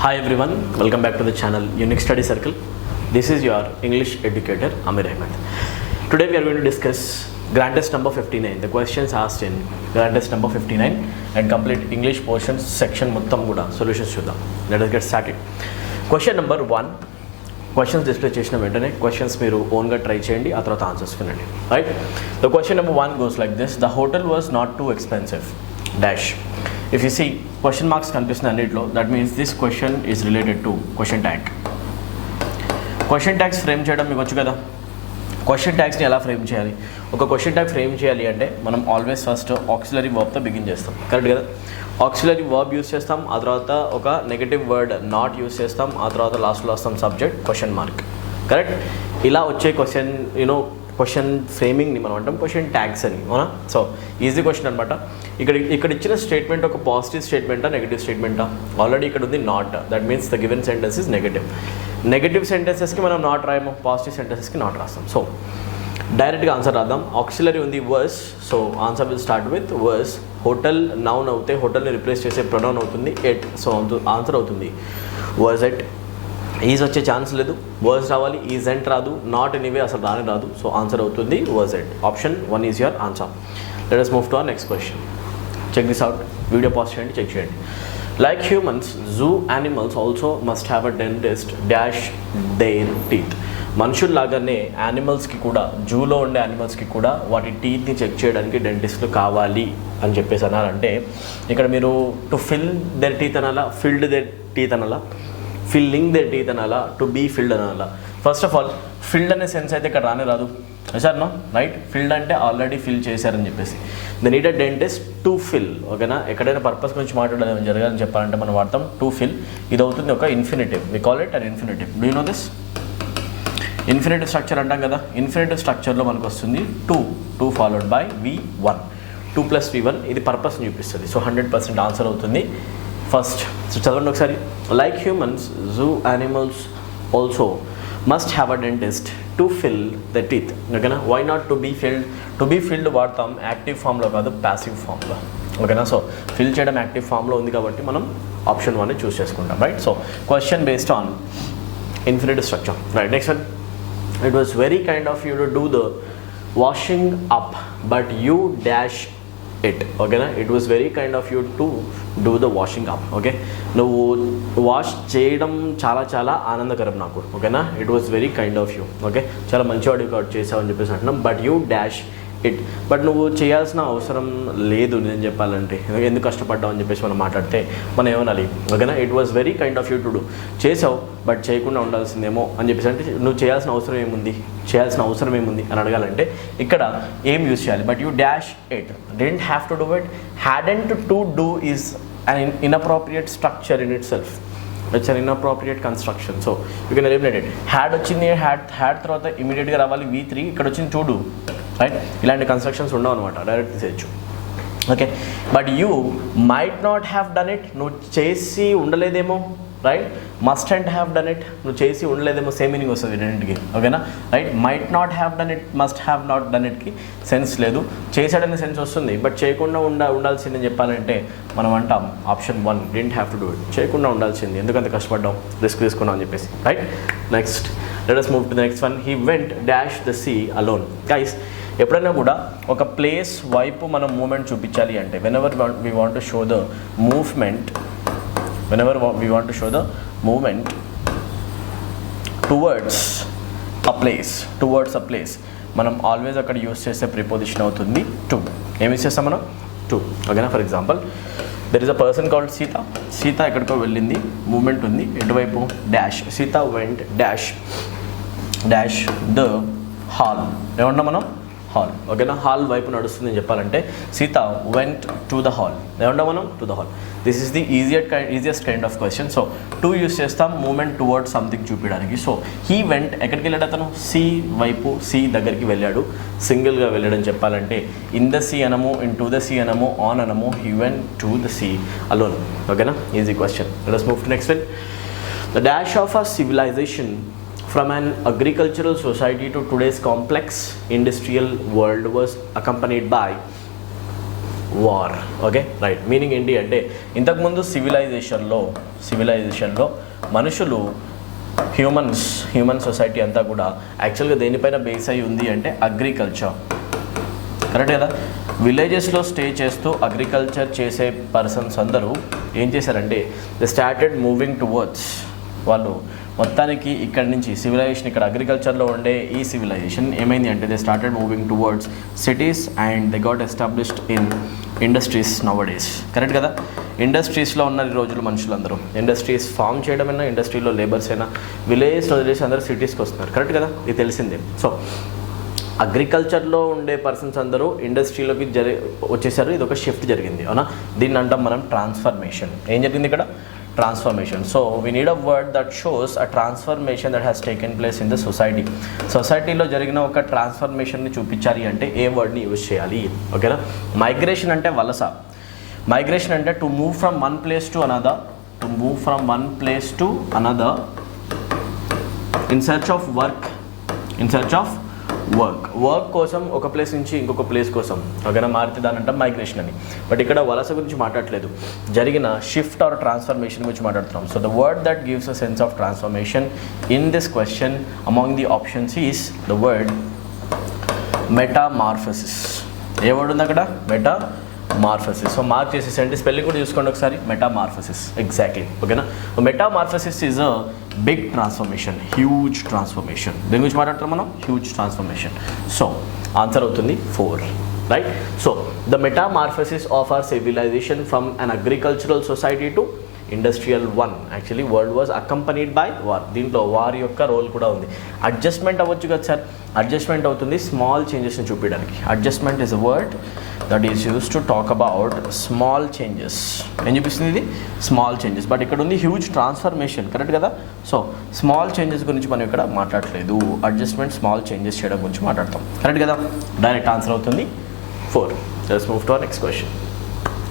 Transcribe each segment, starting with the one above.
Hi everyone, welcome back to the channel Unique Study Circle. This is your English educator Ameer. Today we are going to discuss grand test number 59. The questions asked in grand test number 59 and complete English portions section mottam kuda solutions chuddam. Let us get started. Question number 1. Questions display chesina ventane questions meeru own ga try cheyandi aa tarvata answers vinandi. Right? The question number 1 goes like this. The hotel was not too expensive. Dash. If you see question marks కనిపిస్తుంది అన్నిట్లో, that means this question is related to question tag. Question tags frame చేయడం మీకు వచ్చు కదా. Question ట్యాగ్స్ని ఎలా frame చేయాలి? ఒక question tag frame చేయాలి అంటే మనం ఆల్వేస్ ఫస్ట్ ఆక్సిలరీ వర్బ్తో బిగిన్ చేస్తాం, కరెక్ట్ కదా. ఆక్సిలరీ వర్బ్ యూస్ చేస్తాం, ఆ తర్వాత ఒక నెగటివ్ వర్డ్ నాట్ యూస్ చేస్తాం, ఆ తర్వాత లాస్ట్లో వస్తాం సబ్జెక్ట్ క్వశ్చన్ మార్క్, కరెక్ట్. ఇలా వచ్చే క్వశ్చన్ క్వశ్చన్ ఫ్రేమింగ్ని మనం అంటాం క్వశ్చన్ ట్యాగ్స్ అని, అవునా. సో ఈజీ క్వశ్చన్ అనమాట. ఇక్కడ ఇచ్చిన స్టేట్మెంట్ ఒక పాజిటివ్ స్టేట్మెంటా నెగిటివ్ స్టేట్మెంటా? ఆల్రెడీ ఇక్కడ ఉంది not, that means the given sentence is negative. Negative సెంటెన్సెస్కి మనం నాట్ రాయము, పాజిటివ్ సెంటెన్సెస్కి నాట్ రాస్తాం. సో డైరెక్ట్గా ఆన్సర్ రాద్దాం. ఆక్సిలరీ ఉంది was, so answer will start with was. Hotel noun అవుతే హోటల్ని రిప్లేస్ చేసే ప్రొనౌన్ అవుతుంది ఎట్, సో ఆన్సర్ అవుతుంది వర్స్ ఎట్. ఈజ్ వచ్చే ఛాన్స్ లేదు, వర్స్ రావాలి, ఈజ్ ఎంట్ రాదు, నాట్ ఎనీవే అసలు రాదు. సో ఆన్సర్ అవుతుంది was it. Option 1 is your answer. Let us move to our next question. Check this out, video pause చేయండి, చెక్ చేయండి. Like humans, zoo animals also must have a dentist dash their teeth. మనుషుల్లాగానే యానిమల్స్కి కూడా, జూలో ఉండే యానిమల్స్కి కూడా వాటి టీత్ని check చేయడానికి డెంటిస్ట్లు కావాలి అని చెప్పేసి అన్నారంటే, ఇక్కడ మీరు టు ఫిల్ దెర్ టీత్ అనాలా, ఫిల్డ్ దెర్ టీత్ అనాలా, ఫిల్లింగ్ దెర్ టీత్ అనాలా, టు బీ ఫిల్డ్ అనాలా? ఫస్ట్ ఆఫ్ ఆల్ ఫిల్డ్ అనే సెన్స్ అయితే ఇక్కడ రాదు సార్, నో రైట్. ఫిల్డ్ అంటే ఆల్రెడీ ఫిల్ చేశారని చెప్పేసి. The need a dentist to fill, ఓకేనా. ఎక్కడైనా పర్పస్ గురించి మాట్లాడడం జరగాలని చెప్పాలంటే మనం వాడతాం టు ఫిల్. ఇది అవుతుంది ఒక infinitive, we call it an infinitive. Do you know this? Infinitive structure అంటాం కదా. ఇన్ఫినిటివ్ స్ట్రక్చర్లో మనకు వస్తుంది two followed by V1, 2 + V1. ఇది పర్పస్ని చూపిస్తుంది. సో 100% ఆన్సర్ అవుతుంది ఫస్ట్. సో చదవండి ఒకసారి. Like humans, zoo animals also must have a dentist to fill the teeth, ఓకేనా. Why not to be filled? To be filled వాడతాం యాక్టివ్ ఫామ్లో కాదు, ప్యాసివ్ ఫామ్లో, ఓకేనా. సో ఫిల్ చేయడం యాక్టివ్ ఫామ్లో ఉంది కాబట్టి మనం ఆప్షన్ 1 చూస్ చేసుకుంటాం, right. So question based on infinitive structure, right. Next one. It was very kind of you to do the washing up, but you dash it, okay na. It was very kind of you to do the washing up, okay. నువ్వు wash చేయడం చాలా ఆనందకరం నాకు, ఓకేనా. It was very kind of you, okay. చాలా మంచివాడు కాదు చేసావు అని చెప్పేసి అంటున్నాం. But you dash it, but నువ్వు చేయాల్సిన అవసరం లేదు నేను చెప్పాలంటే, ఎందుకు కష్టపడ్డావు అని చెప్పేసి మనం మాట్లాడితే మనం ఏమనాలి, ఓకేనా. It was very kind of you to do. చేసావు బట్ చేయకుండా ఉండాల్సిందేమో అని చెప్పేసి అంటే నువ్వు చేయాల్సిన అవసరం ఏముంది అని అడగాలంటే ఇక్కడ ఏం యూజ్ చేయాలి? But you dash it, didn't have to do it. Hadn't to do is an inappropriate structure in itself. It's an inappropriate construction. So you can eliminate it. Had వచ్చింది, had తర్వాత ఇమీడియట్గా రావాలి V3, ఇక్కడ వచ్చింది to do, right. ఇలాంటి constructions ఉండవు అనమాట, direct తీసేయచ్చు, okay. But you might not have done it, నువ్వు చేసి ఉండలేదేమో, right. Must and have done it, నువ్వు చేసి ఉండలేదేమో, సేమ్ మీనింగ్ వస్తుంది రెండింటికి, ఓకేనా, right. Might not have done it, must have not done ఇట్కి సెన్స్ లేదు, చేశాడనే సెన్స్ వస్తుంది. బట్ చేయకుండా ఉండాల్సిందని చెప్పాలంటే మనం అంటాం option 1 didn't have to do it. చేయకుండా ఉండాల్సింది, ఎందుకంత కష్టపడ్డాం, రిస్క్ తీసుకున్నాం అని చెప్పేసి, right. Next let us move to the next one. He went dash the sea alone. Guys, ఎప్పుడైనా కూడా ఒక ప్లేస్ వైపు మనం మూమెంట్ చూపించాలి అంటే whenever we want to show the movement towards a place, మనం ఆల్వేస్ అక్కడ యూస్ చేసే ప్రిపోజిషన్ అవుతుంది టు. ఏమి యూస్ చేస్తాం మనం? టు, ఓకేనా. For example, there is a person called Sita ఎక్కడికో వెళ్ళింది, మూమెంట్ ఉంది, ఎటువైపు? Dash. Sita vent dash the hall. ఏమన్నా మనం? హాల్, ఓకేనా. హాల్ వైపు నడుస్తుంది అని చెప్పాలంటే Sita vent to the hall. ఏమన్నా మనం? To the hall. This is the easiest kind of question. So to use చేస్తాం మూమెంట్ టువర్డ్స్ సంథింగ్ చూపించడానికి. సో హీ వెంట్, ఎక్కడికి వెళ్ళాడు అతను? సీ వైపు, సీ దగ్గరికి వెళ్ళాడు, సింగిల్గా వెళ్ళాడని చెప్పాలంటే ఇన్ ద సీ అనము, ఇన్ టు ద సీ అనము, ఆన్ అనము, he went to the sea alone, ఓకేనా. Easy question. Let us move to next one. The dash of a civilization from an agricultural society to today's complex industrial world was accompanied by war. Okay right. Meaning ఏంటి అంటే ఇంతకుముందు సివిలైజేషన్లో మనుషులు human society అంతా కూడా యాక్చువల్గా దేనిపైన base అయి ఉంది అంటే అగ్రికల్చర్. కరెక్ట్ కదా. విలేజెస్లో స్టే చేస్తూ అగ్రికల్చర్ చేసే పర్సన్స్ అందరూ ఏం చేశారంటే దే స్టార్టెడ్ మూవింగ్ టువర్డ్స్, వాళ్ళు మొత్తానికి ఇక్కడ నుంచి సివిలైజేషన్, ఇక్కడ అగ్రికల్చర్లో ఉండే ఈ సివిలైజేషన్ ఏమైంది అంటే they started moving towards cities and they got established in industries nowadays. Correct కదా. ఇండస్ట్రీస్లో ఉన్న ఈ రోజులు మనుషులందరూ ఇండస్ట్రీస్ ఫామ్ చేయడమైనా, ఇండస్ట్రీలో లేబర్స్ అయినా విలేజెస్ వదిలేసి అందరూ సిటీస్కి వస్తున్నారు. కరెక్ట్ కదా, ఇది తెలిసిందే. సో అగ్రికల్చర్లో ఉండే పర్సన్స్ అందరూ ఇండస్ట్రీలోకి వచ్చేసారు. ఇది ఒక షిఫ్ట్ జరిగింది, అవునా. దీన్ని అంటాం మనం ట్రాన్స్ఫర్మేషన్. ఏం జరిగింది ఇక్కడ? Transformation. So we need a word that shows a transformation that has taken place in the society. సొసైటీలో జరిగిన ఒక ట్రాన్స్ఫర్మేషన్ని చూపించాలి అంటే ఏ వర్డ్ని యూజ్ చేయాలి? ఓకేనా. మైగ్రేషన్ అంటే వలస. మైగ్రేషన్ అంటే to move from one place to another, in search of work కోసం ఒక ప్లేస్ నుంచి ఇంకొక ప్లేస్ కోసం ఓకేనా మారితే దాని అంటాం మైగ్రేషన్ అని. బట్ ఇక్కడ వలస గురించి మాట్లాడలేదు, జరిగిన షిఫ్ట్ ఆర్ ట్రాన్స్ఫర్మేషన్ గురించి మాట్లాడుతున్నాం. So the word that gives a sense of transformation in this question among the options is the word metamorphosis. ఏ వర్డ్ ఉంది అక్కడ? మెటామార్ఫసిస్. సో మార్క్ చేసేసండి, స్పెల్లింగ్ కూడా చూసుకోండి ఒకసారి. Metamorphosis, exactly. ఓకేనా. Metamorphosis is a big transformation, huge transformation. దీని గురించి మాట్లాడుతున్నాం మనం, హ్యూజ్ ట్రాన్స్ఫర్మేషన్. సో ఆన్సర్ అవుతుంది 4, right. So the metamorphosis of our civilisation from an agricultural society to industrial one. Actually world was accompanied by war. దీంట్లో war యొక్క role కూడా ఉంది. Adjustment అవ్వచ్చు కదా సార్, అడ్జస్ట్మెంట్ అవుతుంది స్మాల్ చేంజెస్ని చూపించడానికి. Adjustment is a word that is use to talk about small changes. ఏం చూపిస్తుంది ఇది? Small changes. బట్ ఇక్కడ ఉంది హ్యూజ్ ట్రాన్స్ఫర్మేషన్. కరెక్ట్ కదా. సో స్మాల్ చేంజెస్ గురించి మనం ఇక్కడ మాట్లాడలేదు, అడ్జస్ట్మెంట్ స్మాల్ చేంజెస్ చేయడం గురించి మాట్లాడతాం. కరెక్ట్ కదా. డైరెక్ట్ ఆన్సర్ అవుతుంది 4. Let's move to our next question.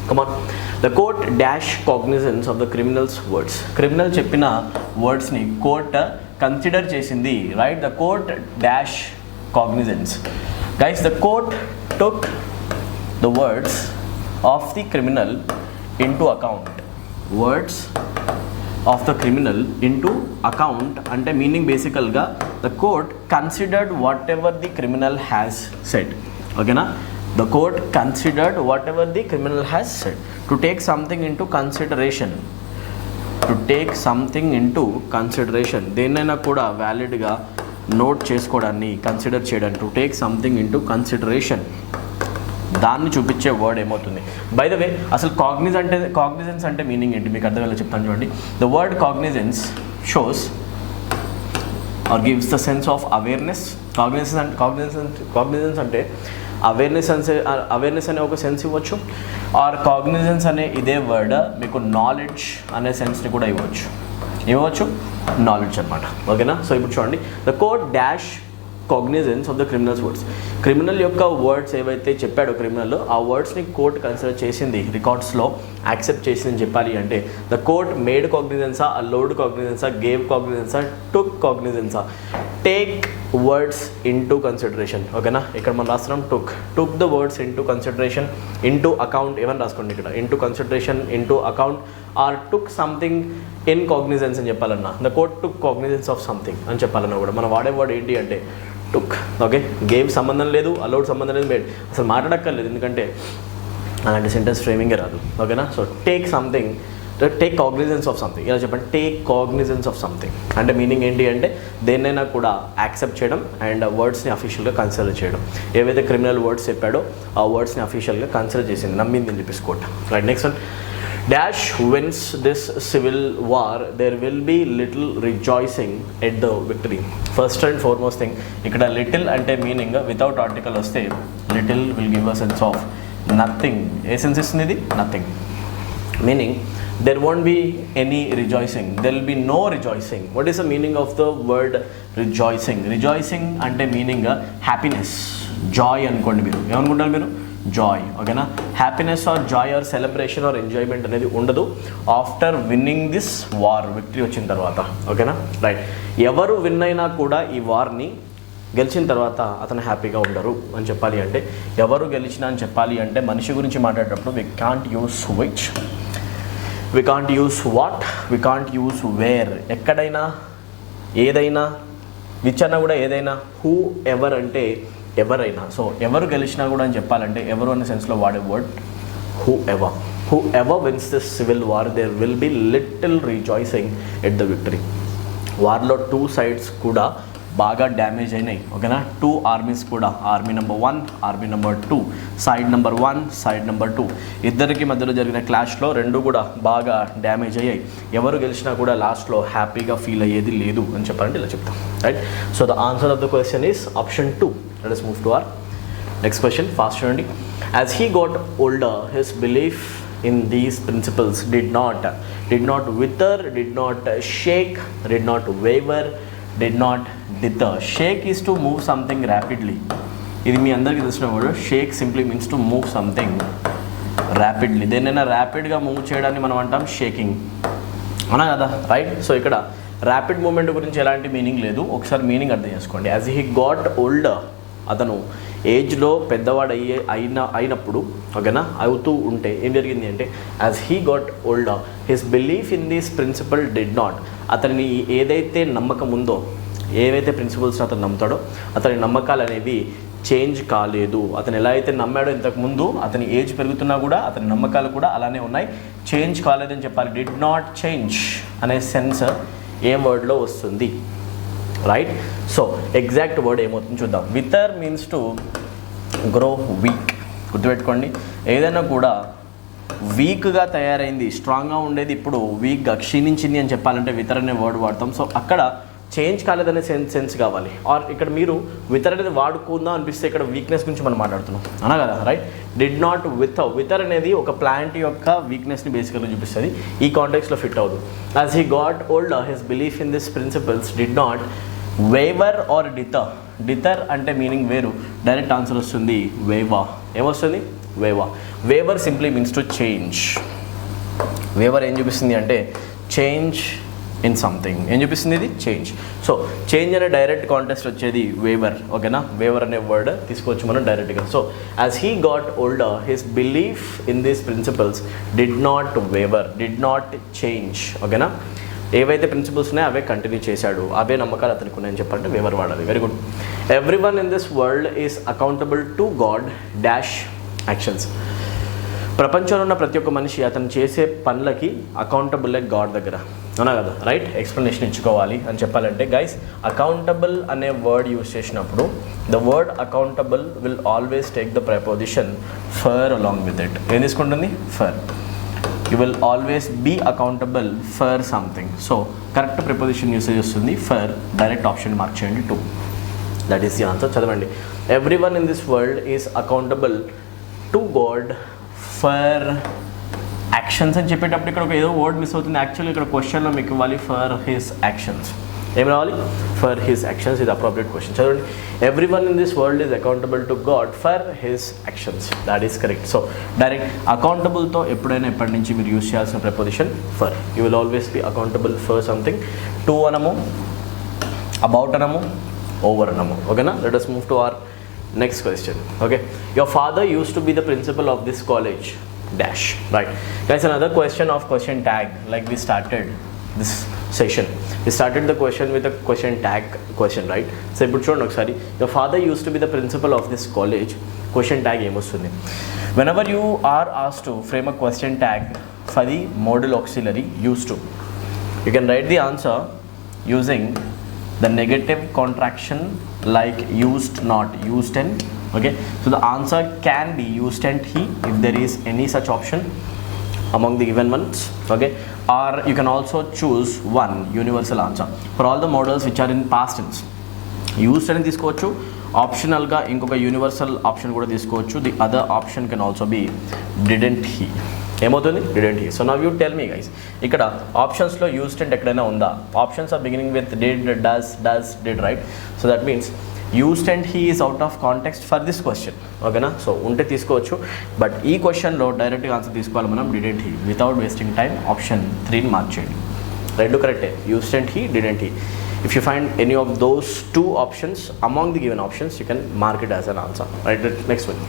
Come on. The court dash cognizance of the criminals words. Criminal చెప్పిన వర్డ్స్ని కోర్ట్ కన్సిడర్ చేసింది, right. The court dash cognizance. Guys, the court took the words of the criminal into account. Words of the criminal into account అంటే meaning బేసికల్గా the court considered whatever the criminal has said. ఓకేనా. The court considered whatever the criminal has said. To take something into consideration. దేన్నైనా కూడా వ్యాలిడ్గా note చేసుకోవడాన్ని consider చేయడానికి to take something into consideration, దాన్ని చూపించే word ఏమవుతుంది? By the way, అసలు cognizance అంటే meaning ఏంటి మీకు అర్థమయ్యేలా చెప్తాను చూడండి. The word cognizance shows or gives the sense of awareness. Cognizance అంటే అవేర్నెస్ అనే ఒక సెన్స్ ఇవ్వచ్చు, ఆర్ కాగ్నిజెన్స్ అనే ఇదే వర్డ్ మీకు నాలెడ్జ్ అనే సెన్స్ని కూడా ఇవ్వచ్చు. నాలెడ్జ్ అనమాట. ఓకేనా. సో ఇప్పుడు చూడండి, the court dash cognizance of the criminals words. Criminal యొక్క వర్డ్స్ ఏవైతే చెప్పాడో క్రిమినల్, ఆ వర్డ్స్ని కోర్ట్ కన్సిడర్ చేసింది, రికార్డ్స్లో యాక్సెప్ట్ చేసిందని చెప్పాలి అంటే ద కోర్ట్ మేడ్ కాగ్నిజెన్సా, అలౌడ్ కాగ్నిజెన్సా, గేవ్ కాగ్నిజెన్సా, టుక్ కాగ్నిజెన్సా? Take words into consideration. ఓకేనా. ఇక్కడ మనం రాస్తున్నాం took the words into consideration, into account ఏమని రాసుకోండి ఇక్కడ, into consideration, into account, or took something in cognizance అని చెప్పాలన్నా, the court took cognizance of something అని చెప్పాలన్నా కూడా మనం వాడే వర్డ్ ఏంటి అంటే టుక్. ఓకే. గేవ్ సంబంధం లేదు, అలౌడ్ సంబంధం లేదు, మేడ్ అసలు మాట్లాడక్కర్లేదు, ఎందుకంటే అలాంటి సెంటెన్స్ ఫ్రేమింగే రాదు. ఓకేనా. So take cognizance of something. ఇలా చెప్పండి, టేక్ కాగ్నిజెన్స్ ఆఫ్ సంథింగ్ అంటే మీనింగ్ ఏంటి అంటే దేన్నైనా కూడా యాక్సెప్ట్ చేయడం అండ్ వర్డ్స్ని అఫీషియల్గా కన్సిడర్ చేయడం. ఏవైతే క్రిమినల్ వర్డ్స్ చెప్పాడో ఆ వర్డ్స్ని అఫీషియల్గా కన్సిడర్ చేసింది, నమ్మింది అని చెప్పేసి court. Right. Next one. Dash wins this civil war, there will be little rejoicing at the victory. First and foremost thing, ikkada little ante meaning without article vaste little will give a sense of nothing. A sense ఇస్తుంది ఇది? Nothing. Meaning there won't be any rejoicing, there will be no rejoicing. What is the meaning of the word rejoicing? Rejoicing ante meaning happiness, joy అనుకోండి. మీరు ఏమనుకుంటారు? మీరు joy. ఓకేనా. Happiness or joy or celebration or enjoyment అనేది ఉండదు after winning this war, victory వచ్చిన తర్వాత. ఓకేనా. రైట్. ఎవరు విన్ అయినా కూడా ఈ వార్ని గెలిచిన తర్వాత అతను హ్యాపీగా ఉండరు అని చెప్పాలి అంటే, ఎవరు గెలిచినా అని చెప్పాలి అంటే మనిషి గురించి మాట్లాడేటప్పుడు we can't use which, we can't use what, we can't use where. ఎక్కడైనా ఏదైనా, విచ్ అన్నా కూడా ఏదైనా, హూ ఎవర్ అంటే ఎవరైనా. సో ఎవరు గెలిచినా కూడా అని చెప్పాలంటే ఎవరు అనే సెన్స్లో వాడే word whoever. Whoever wins this civil war there will be little rejoicing at the victory. వార్లో 2 sides కూడా బాగా డ్యామేజ్ అయినాయి, ఓకేనా. 2 armies కూడా, army number 1, army number 2, side number 1, side number 2, ఇద్దరికి మధ్యలో జరిగిన క్లాష్లో 2 కూడా బాగా డ్యామేజ్ అయ్యాయి. ఎవరు గెలిచినా కూడా లాస్ట్లో హ్యాపీగా ఫీల్ అయ్యేది లేదు అని చెప్పాలంటే ఇలా చెప్తాం, right. So the answer of the question is option 2. Let us move to our next question. Fast చూడండి. As he got older his belief in these principles did not wither, did not shake, did not waver, did not dither. Shake is to move something rapidly. ఇది మీ అందరికీ తెలిసిన word. Shake simply means to move something rapidly. దేన్నైనా ర్యాపిడ్గా move చేయడాన్ని మనం అంటాం shaking, అవునా కదా, రైట్. సో ఇక్కడ ర్యాపిడ్ మూమెంట్ గురించి ఎలాంటి మీనింగ్ లేదు, ఒకసారి మీనింగ్ అర్థం చేసుకోండి. యాజ్ హీ గాట్ ఓల్డర్, అతను ఏజ్లో పెద్దవాడు అయినప్పుడు, ఓకేనా, అవుతూ ఉంటే ఏం జరిగింది అంటే, as he got older his belief in this principle did not, అతని ఏదైతే నమ్మకం ఉందో, ఏవైతే ప్రిన్సిపల్స్ అతను నమ్ముతాడో అతని నమ్మకాలు అనేవి చేంజ్ కాలేదు. అతను ఎలా అయితే నమ్మాడో ఇంతకుముందు, అతని ఏజ్ పెరుగుతున్నా కూడా అతని నమ్మకాలు కూడా అలానే ఉన్నాయి, చేంజ్ కాలేదని చెప్పాలి. డిడ్ నాట్ చేంజ్ అనే సెన్స్ ఏ వర్డ్లో వస్తుంది, రైట్. సో ఎగ్జాక్ట్ వర్డ్ ఏమవుతుంది చూద్దాం. వితర్ మీన్స్ టు గ్రో వీక్. గుర్తుపెట్టుకోండి, ఏదైనా కూడా వీక్గా తయారైంది, స్ట్రాంగ్గా ఉండేది ఇప్పుడు వీక్గా క్షీణించింది అని చెప్పాలంటే వితర్ అనే వర్డ్ వాడతాం. సో అక్కడ చేంజ్ కాలేదనే సెన్స్ కావాలి. ఆర్ ఇక్కడ మీరు వితర్ అనేది వాడుకుందాం అనిపిస్తే ఇక్కడ వీక్నెస్ గురించి మనం మాట్లాడుతున్నాం, అనా కదా, రైట్. డిడ్ నాట్ వితర్ అనేది ఒక ప్లాంట్ యొక్క వీక్నెస్ని బేసికల్గా చూపిస్తుంది, ఈ కాంటెక్స్లో ఫిట్ అవ్వదు. As he got older his belief in this principles did not waver or dither. Dither అంటే మీనింగ్ వేరు, డైరెక్ట్ ఆన్సర్ వస్తుంది వేవా. ఏమొస్తుంది? Waver. Waver simply means to change. Waver ఏం చూపిస్తుంది అంటే చేంజ్ ఇన్ సంథింగ్. ఏం చూపిస్తుంది ఇది? చేంజ్. సో చేంజ్ అనే డైరెక్ట్ కాంటెక్స్ట్ వచ్చేది వేవర్, ఓకేనా. వేవర్ అనే వర్డ్ తీసుకోవచ్చు మనం డైరెక్ట్గా. So as he got older his belief in these principles did not waver, did not change, ఓకేనా. ఏవైతే ప్రిన్సిపల్స్ ఉన్నాయో అవే కంటిన్యూ చేశాడు, అవే నమ్మకాలు అతనికి ఉన్నాయని చెప్పాలంటే వేవర్ వాడాలి. Very good. Every one in this world is accountable to God dash actions. ప్రపంచంలో ఉన్న ప్రతి ఒక్క మనిషి అతను చేసే పనులకి అకౌంటబుల్ గాడ్ దగ్గర, అవునా కదా, రైట్. ఎక్స్ప్లెనేషన్ ఇచ్చుకోవాలి అని చెప్పాలంటే గైస్, అకౌంటబుల్ అనే వర్డ్ యూజ్ చేసినప్పుడు the word accountable will always take the preposition for along with it. ఏం తీసుకుంటుంది? For. You will always be accountable for something. So correct preposition usage వస్తుంది ఫర్. డైరెక్ట్ ఆప్షన్ మార్క్ చేయండి 2. That is the answer. చదవండి. Everyone in this world is accountable to God for actions అని చెప్పేటప్పుడు ఇక్కడ ఒక ఏదో word miss అవుతుంది. Actually ఇక్కడ క్వశ్చన్లో మీకు ఇవ్వాలి ఫర్ హిస్ యాక్షన్స్. ఏం రావాలి? For his actions. ఇది అప్రోప్రియేట్ క్వశ్చన్. చదవండి. Everyone in this world is accountable to God for his actions. That is correct. So direct అకౌంటబుల్తో ఎప్పుడైనా ఎప్పటి నుంచి మీరు యూజ్ చేయాల్సిన preposition for. You will always be accountable for something. To అనము, about అనము, over అనము, ఓకేనా. Let us move to our next question. Okay, your father used to be the principal of this college dash, right. Guys, another question of question tag, like we started this session, we started the question with a question tag question, right. So ఇప్పుడు చూడండి ఒకసారి. your father used to be the principal of this college, question tag ఏమొస్తుంది? whenever you are asked to frame a question tag for the modal auxiliary used to, you can write the answer using the negative contraction like used, not, used and. Okay, so the answer can be used and he if there is any such option among the given ones. Okay, or you can also choose one universal answer for all the modals which are in past tense. used అని తీసుకోవచ్చు, ఆప్షనల్గా ఇంకొక universal option కూడా తీసుకోవచ్చు. The other option can also be didn't he. ఏమవుతుంది? Didn't he. So now you tell me guys, ఇక్కడ ఆప్షన్స్లో used and ఎక్కడైనా ఉందా? Options are beginning with did, does, did, right. So that means used and he is out of context for this question, ఓకేనా. So ఉంటే తీసుకోవచ్చు, but ఈ క్వశ్చన్లో డైరెక్ట్గా ఆన్సర్ తీసుకోవాలి మనం didn't he. Without wasting time option 3ని మార్క్ చేయండి. రెండు కరెక్టే, used and he, didn't he. If you find any of those two options among the given options, you can mark it as an answer, right? Next one,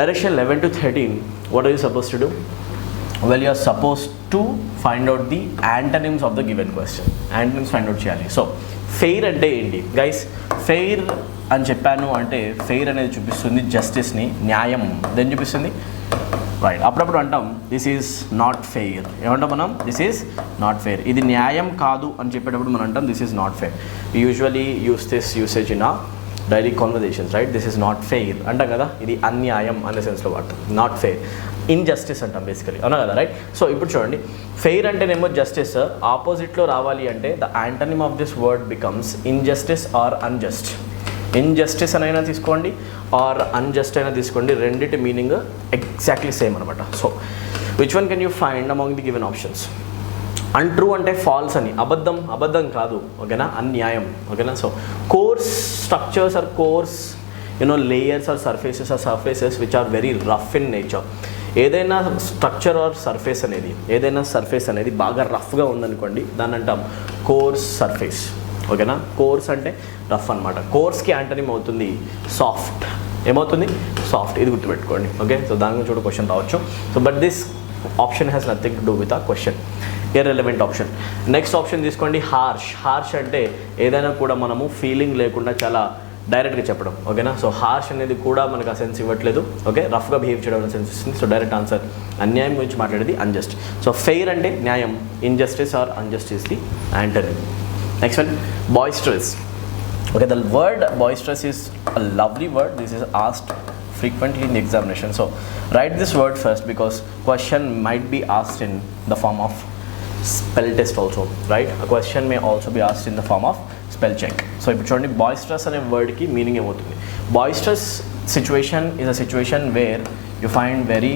direction 11 to 13, what are you supposed to do? Well, you are supposed to find out the antonyms of the given question. Antonyms find out చేయాలి. So fair అంటే ఏంటి guys? Fair అని చెప్పాను అంటే fair అనేది చూపిస్తుంది జస్టిస్ని, న్యాయం. దేని చూపిస్తుంది? రైట్. అప్పుడప్పుడు అంటాం దిస్ ఈజ్ నాట్ ఫెయిర్. ఏమంటాం మనం? This is not fair. ఇది న్యాయం కాదు అని చెప్పేటప్పుడు మనం అంటాం this is not fair. Usually use this usage in a daily conversations, right? This is not fair అంటాం కదా, ఇది అన్యాయం అనే సెన్స్లో వాడతాం. నాట్ ఫెయిర్, ఇన్జస్టిస్ అంటాం బేసికలీ, అవునా కదా, రైట్? సో ఇప్పుడు చూడండి, ఫెయిర్ అంటేనేమో జస్టిస్, ఆపోజిట్లో రావాలి అంటే the antonym of this word becomes injustice or unjust. Injustice అయినా తీసుకోండి ఆర్ అన్జస్ట్ అయినా తీసుకోండి, రెండింటి మీనింగ్ ఎగ్జాక్ట్లీ సేమ్ అనమాట. So which one can you find among the given options? Untrue అంటే ఫాల్స్ అని, అబద్ధం, అబద్ధం కాదు, ఓకేనా, అన్యాయం, ఓకేనా. So coarse structures or coarse layers or surfaces which are very rough in nature. ఏదైనా స్ట్రక్చర్ ఆర్ సర్ఫేస్ అనేది బాగా రఫ్గా ఉందనుకోండి, దాన్ని అంటాం కోర్స్ సర్ఫేస్, ఓకేనా. కోర్స్ అంటే రఫ్ అనమాట. కోర్స్కి యాంటనిమ్ అవుతుంది సాఫ్ట్. ఏమవుతుంది? సాఫ్ట్. ఇది గుర్తుపెట్టుకోండి, ఓకే. సో దాని గురించి కూడా క్వశ్చన్ రావచ్చు. So but this option has nothing to do with a question, irrelevant option. Next option తీసుకోండి, హార్ష్. హార్ష్ అంటే ఏదైనా కూడా మనము ఫీలింగ్ లేకుండా చాలా డైరెక్ట్గా చెప్పడం, ఓకేనా. సో హార్ష్ అనేది కూడా మనకు ఆ సెన్స్ ఇవ్వట్లేదు, ఓకే. రఫ్గా బిహేవ్ చేయడం అనే సెన్స్ ఇస్తుంది. సో డైరెక్ట్ ఆన్సర్ అన్యాయం గురించి మాట్లాడేది అన్జస్ట్. సో ఫెయిర్ అంటే న్యాయం, injustice or unjustice the antonym. Next one, boisterous. Okay, the word boisterous is a lovely word. This is asked frequently in the examination. So write this word first because question might be asked in the form of spell test also, right? A question may also be asked in the form of spell check. So ఇప్పుడు చూడండి, boisterous అనే వర్డ్కి meaning ఏమవుతుంది? Boisterous situation is a situation where you find very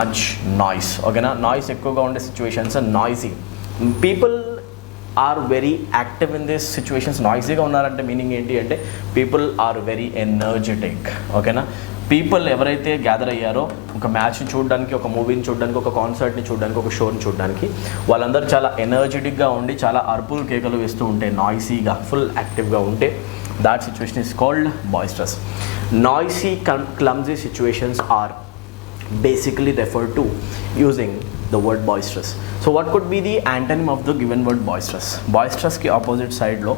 much noise, ఓకేనా. Noise ఎక్కువగా ఉండే situations noisy. People are very active in this situations. నాయిసీగా ఉన్నారంటే meaning ఏంటి అంటే పీపుల్ ఆర్ వెరీ ఎనర్జెటిక్, ఓకేనా. పీపుల్ ఎవరైతే గ్యాదర్ అయ్యారో ఒక మ్యాచ్ని చూడడానికి, ఒక మూవీని చూడడానికి, ఒక కాన్సర్ట్ని చూడడానికి, ఒక షోని చూడడానికి, వాళ్ళందరూ చాలా ఎనర్జెటిక్గా ఉండి చాలా అరుపులు కేకలు వేస్తూ ఉంటే, నాయిసీగా ఫుల్ యాక్టివ్గా ఉంటే, that situation is called boisterous. Noisy clumsy situations are basically referred to using the word boisterous. So what could be the antonym of the given word boisterous? Boisterous ki opposite side lo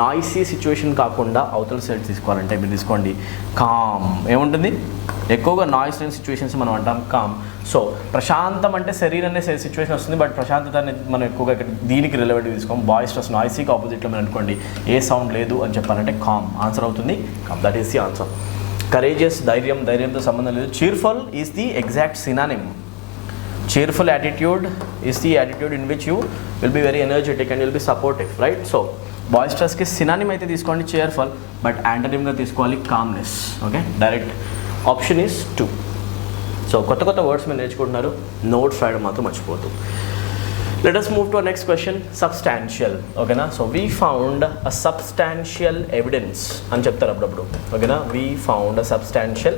noisy situation కాకుండా అవతల side తీసుకోవాలంటే మీరు తీసుకోండి com. ఏముంటుంది? ఎక్కువగా noise లేని situations మనం అంటాం కామ్. సో ప్రశాంతం అంటే శరీరం అనే సిచ్యువేషన్ వస్తుంది, బట్ ప్రశాంతత అనేది మనం ఎక్కువగా దీనికి రిలవెంట్ తీసుకోం. బాయిస్టరస్ నాయిసీకి ఆపోజిట్లో మనం అనుకోండి ఏ సౌండ్ లేదు అని చెప్పాలంటే కామ్. ఆన్సర్ అవుతుంది calm. That is the answer. Courageous, ధైర్యంతో సంబంధం లేదు. Cheerful is the exact synonym. cheerful attitude is the attitude in which you will be very energetic and you will be supportive, right? So boisterous ki synonym aithe తీసుకోండి cheerful, but antonym గా తీసుకోవాలి calmness, okay? Direct option is 2. So కొత్త words మీరు నేర్చుకుంటున్నారు, notes రాయడం మాత్రం మర్చిపోవద్దు. Let us move to our next question, substantial, okay na? So we found a substantial evidence అని చెప్తారు అప్పుడప్పుడు, okay na? We found a substantial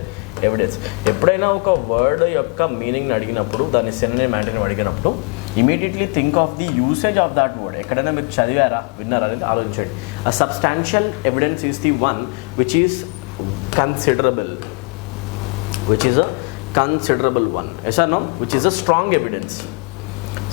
evidence. ఎప్పుడైనా ఒక వర్డ్ యొక్క మీనింగ్ని అడిగినప్పుడు, దాని సినోనిమ్ యాంటోనిమ్ అడిగినప్పుడు immediately think of the usage of that word. ఎక్కడైనా మీరు చదివారా, విన్నారా అనేది ఆలోచించండి. A substantial evidence is the one which is considerable, which is a considerable one. Yes or no? Which is a strong evidence.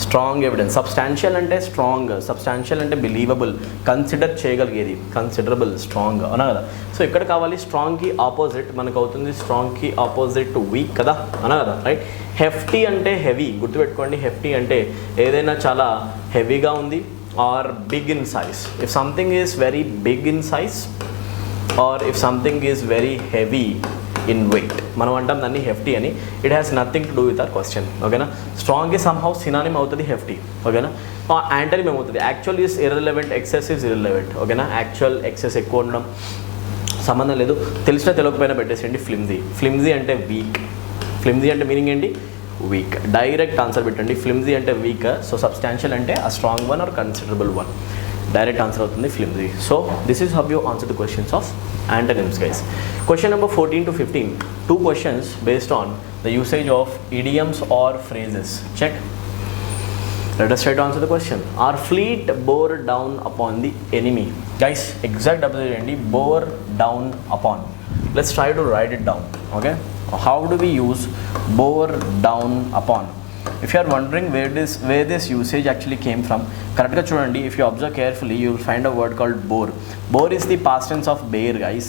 Strong evidence. Substantial అంటే strong, substantial అంటే believable, consider చేయగలిగేది, considerable, strong, అవునా కదా? So ఇక్కడ కావాలి స్ట్రాంగ్కి opposite మనకు అవుతుంది, స్ట్రాంగ్కి opposite week కదా, అవునా కదా, రైట్? హెఫ్టీ అంటే హెవీ, గుర్తుపెట్టుకోండి. హెఫ్టీ అంటే ఏదైనా చాలా హెవీగా ఉంది, or big in size. If something is very big in size or if something is very heavy in weight, మనం అంటాం దాన్ని హెఫ్టీ అని. It has nothing to do with our question, ఓకేనా? స్ట్రాంగ్ ఈజ్ సమ్హౌ సినానిమ్ అవుతుంది hefty, ఓకేనా? Antonym ఏమవుతుంది? Actual is irrelevant, excess is irrelevant, ఓకేనా? Actual, excess ఎక్కువ ఉండడం సంబంధం లేదు. తెలిసినా తెలియకపోయినా పెట్టేసేయండి ఫ్లిమ్జీ. ఫ్లిమ్జీ అంటే వీక్. ఫ్లిమ్జీ అంటే మీనింగ్ ఏంటి? వీక్. డైరెక్ట్ ఆన్సర్ పెట్టండి. ఫ్లిమ్జీ అంటే వీక్, సో సబ్స్టాన్షియల్ అంటే a strong one or considerable one. Direct answer అవుతుంది flimsy. So this is how you answer the questions of antonyms, guys. Question number 14 to 15, 2 questions based on the usage of idioms or phrases. Check. Let us try to answer the question. Our fleet bore down upon the enemy. Guys, exact opposite అండి, bore down upon. Let's try to write it down. Okay, how do we use bore down upon? If you are wondering where this usage actually came from, కరెక్ట్గా చూడండి. If you observe carefully, you will find a word called bore. Bore is the past tense of bear, guys.